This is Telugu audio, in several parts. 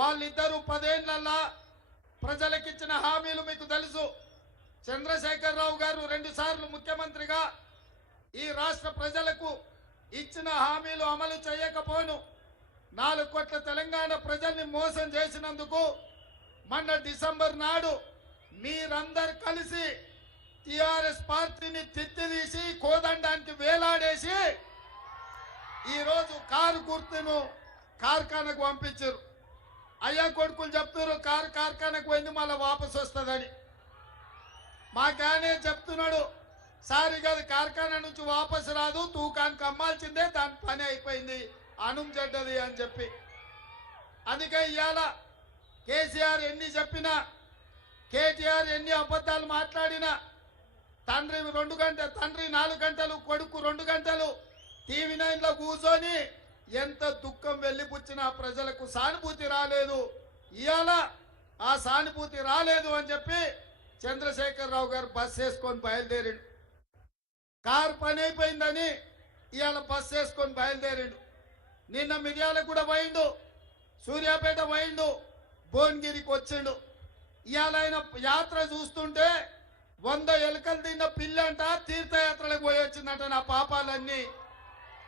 వాళ్ళిద్దరూ 10 ఏళ్లలో ప్రజలకిచ్చిన హామీలు మీకు తెలుసు. చంద్రశేఖరరావు గారు 2 సార్లు ముఖ్యమంత్రిగా ఈ రాష్ట్ర ప్రజలకు ఇచ్చిన హామీలు అమలు చేయకపోను 4 కోట్ల తెలంగాణ ప్రజల్ని మోసం చేసినందుకు మొన్న డిసెంబర్ నాడు మీరందరూ కలిసి టిఆర్ఎస్ పార్టీని తిత్తిదీసి కోదండానికి వేలాడేసి ఈరోజు కారు గుర్తును కార్ఖానకు పంపించారు. అయ్యా కొడుకులు చెప్తున్నారు కారు కార్ఖానకు పోయింది మళ్ళీ వాపసు వస్తుందని. మాకానే చెప్తున్నాడు సార్ ఇక అది కార్ఖానా నుంచి వాపసు రాదు, తూకానికి అమ్మాల్సిందే, దాని పని అయిపోయింది, అణుం చెడ్డది అని చెప్పి. అందుకే ఇవాళ కేసీఆర్ ఎన్ని చెప్పినా, కేటీఆర్ ఎన్ని అబద్ధాలు మాట్లాడినా, తండ్రి 4 గంటలు కొడుకు 2 గంటలు టీవీ 9లో కూర్చొని ఎంత దుఃఖం వెళ్ళిపుచ్చినా ప్రజలకు సానుభూతి రాలేదు. ఇవాళ ఆ సానుభూతి రాలేదు అని చెప్పి చంద్రశేఖరరావు గారు బస్ వేసుకొని బయలుదేరిండు. కారు పని అయిపోయిందని ఇవాళ బస్ వేసుకొని బయలుదేరిండు. నిన్న మిర్యాలకు కూడా పోయిండు, సూర్యాపేట పోయిండు, భువనగిరికి వచ్చిండు. ఇవాళ ఆయన యాత్ర చూస్తుంటే 100 ఎలుకలు తిన్న పిల్లంట తీర్థయాత్రలకు పోయి వచ్చిందంట. నా పాపాలన్నీ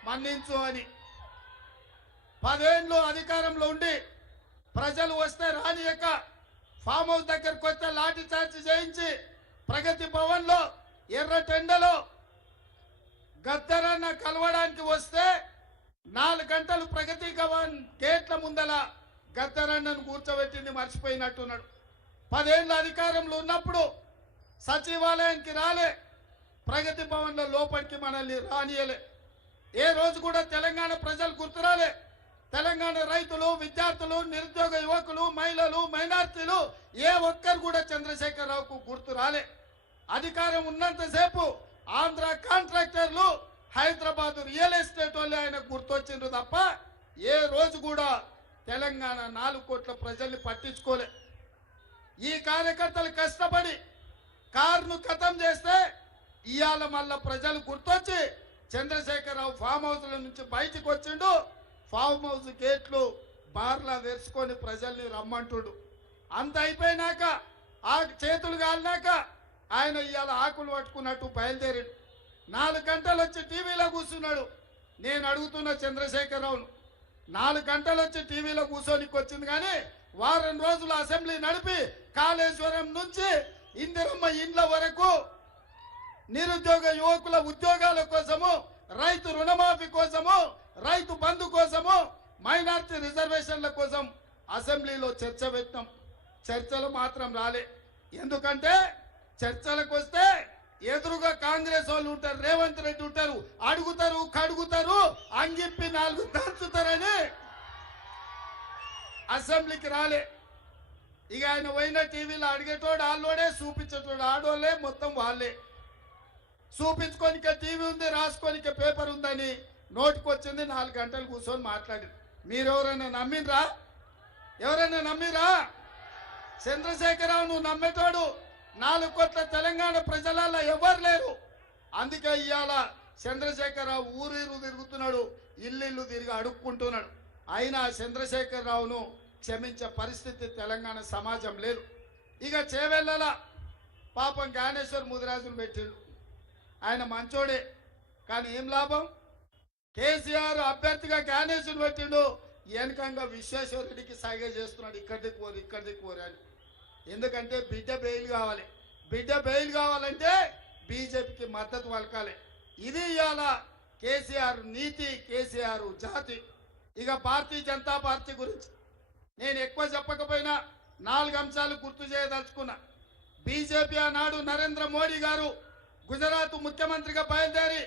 మన్నించు అని. 10 ఏళ్ళు అధికారంలో ఉండి ప్రజలు వస్తే రానియక ఫామ్ హౌస్ దగ్గరకు వస్తే లాఠీ చార్జ్ చేయించి ప్రగతి భవన్లో ఎర్ర టెండలో గద్దరన్న కలవడానికి వస్తే 4 గంటలు ప్రగతి భవన్ గేట్ల ముందల గద్దరన్నను కూర్చోబెట్టింది మర్చిపోయినట్టున్నాడు. 10 ఏళ్ళ అధికారంలో ఉన్నప్పుడు సచివాలయానికి రాలే, ప్రగతి భవన్లో లోపలికి మనల్ని రానియలే. ఏ రోజు కూడా తెలంగాణ ప్రజలు గుర్తురాలే. తెలంగాణ రైతులు, విద్యార్థులు, నిరుద్యోగ యువకులు, మహిళలు, మైనార్టీలు ఏ ఒక్కరు కూడా చంద్రశేఖరరావుకు గుర్తు రాలే. అధికారం ఉన్నంతసేపు ఆంధ్ర కాంట్రాక్టర్లు, హైదరాబాద్ రియల్ ఎస్టేట్ వాళ్ళు ఆయన గుర్తొచ్చిండ్రు తప్ప ఏ రోజు కూడా తెలంగాణ 4 కోట్ల ప్రజల్ని పట్టించుకోలే. ఈ కార్యకర్తలు కష్టపడి కారును ఖతం చేస్తే ఇవాళ మళ్ళా ప్రజలు గుర్తొచ్చి చంద్రశేఖరరావు ఫామ్ హౌస్ల నుంచి బయటకు వచ్చిండు. ఫామ్ హౌస్ గేట్లు బార్లా తెరుచుకొని ప్రజల్ని రమ్మంటుడు. అంత అయిపోయినాక ఆ చేతులు కాలినాక ఆయన ఇవాళ ఆకులు పట్టుకున్నట్టు బయలుదేరాడు. 4 గంటలు వచ్చి టీవీలో కూర్చున్నాడు. నేను అడుగుతున్న చంద్రశేఖరరావును, 4 గంటలు వచ్చి టీవీలో కూర్చోనికి వచ్చింది కానీ వారం రోజులు అసెంబ్లీ నడిపి కాళేశ్వరం నుంచి ఇందిరమ్మ ఇండ్ల వరకు నిరుద్యోగ యువకుల ఉద్యోగాల కోసము, రైతు రుణమాఫీ కోసము, రైతు బంధు కోసము, మైనార్టీ రిజర్వేషన్ల కోసం అసెంబ్లీలో చర్చ పెట్టినాం. చర్చలు మాత్రం రాలే. ఎందుకంటే చర్చలకు వస్తే ఎదురుగా కాంగ్రెస్ వాళ్ళు ఉంటారు, రేవంత్ రెడ్డి ఉంటారు, అడుగుతారు, కడుగుతారు, అంగిప్పి 4 దంచుతారని అసెంబ్లీకి రాలే. ఇక ఆయన పోయిన టీవీలో అడిగేటోడు ఆళ్ళోడే, చూపించేటోడు ఆడోళ్ళే, మొత్తం వాళ్ళే. చూపించుకోనిక టీవీ ఉంది, రాసుకోనిక పేపర్ ఉందని నోటికొచ్చింది 4 గంటలు కూర్చొని మాట్లాడి. మీరెవరైనా నమ్మిరా? ఎవరైనా నమ్మిరా? చంద్రశేఖరరావు నువ్వు నమ్మేటోడు 4 కోట్ల తెలంగాణ ప్రజలలో ఎవరు లేరు. అందుకే ఇవాళ చంద్రశేఖరరావు ఊరిరు తిరుగుతున్నాడు, ఇల్లు తిరిగి అడుక్కుంటున్నాడు. అయినా చంద్రశేఖరరావును క్షమించే పరిస్థితి తెలంగాణ సమాజం లేదు. ఇక చేవెళ్ళల పాపం జ్ఞానేశ్వర్ ముదిరాజును పెట్టిండు. ఆయన మంచోడే, కానీ ఏం లాభం? కేసీఆర్ అభ్యర్థిగా జ్ఞానేశ్వర్ పెట్టిండు, వెనకంగా విశ్వేశ్వరరెడ్డికి సాగే చేస్తున్నాడు, ఇక్కడికి పోరు అని. ఎందుకంటే బిడ్డ బెయిల్ కావాలి. బిడ్డ బెయిల్ కావాలంటే బీజేపీకి మద్దతు పలకాలి. ఇది ఇవాళ కేసీఆర్ నీతి, కేసీఆర్ జాతి. ఇక భారతీయ జనతా పార్టీ గురించి నేను ఎక్కువ చెప్పకపోయినా 4 అంశాలు గుర్తు చేయదలుచుకున్నా. బీజేపీ ఆనాడు నరేంద్ర మోడీ గారు గుజరాత్ ముఖ్యమంత్రిగా బయలుదేరి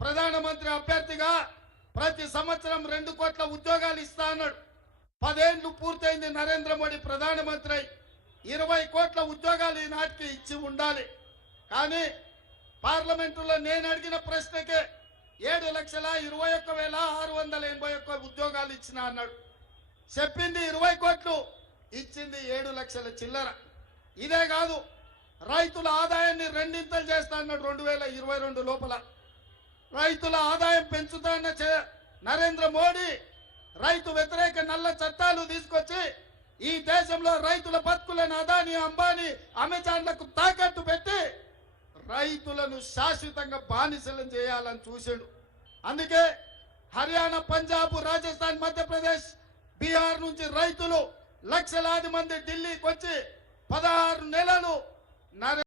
ప్రధానమంత్రి అభ్యర్థిగా ప్రతి సంవత్సరం 2 కోట్ల ఉద్యోగాలు ఇస్తా అన్నాడు. 10 ఏళ్లు పూర్తయింది నరేంద్ర మోడీ ప్రధానమంత్రి అయి. 20 కోట్ల ఉద్యోగాలు ఈనాటికి ఇచ్చి ఉండాలి. కానీ పార్లమెంటులో నేను అడిగిన ప్రశ్నకే 7,21,681 ఉద్యోగాలు ఇచ్చిన అన్నాడు. చెప్పింది 20 కోట్లు, ఇచ్చింది 7 లక్షల చిల్లర. ఇదే కాదు, రైతుల ఆదాయాన్ని 2 చేస్తా అన్నాడు 2022 లోపల. రైతుల ఆదాయం పెంచుతాన్న నరేంద్ర మోడీ రైతు వ్యతిరేక నల్ల చట్టాలు తీసుకొచ్చి ఈ దేశంలో రైతుల బతుకులను అదాని అంబానీ అమెజాన్లకు తాకట్టు పెట్టి రైతులను శాశ్వతంగా బానిసలను చేయాలని చూసాడు. అందుకే హర్యానా, పంజాబ్, రాజస్థాన్, మధ్యప్రదేశ్, బీహార్ నుంచి రైతులు లక్షలాది మంది ఢిల్లీకి వచ్చి 16 నెలలు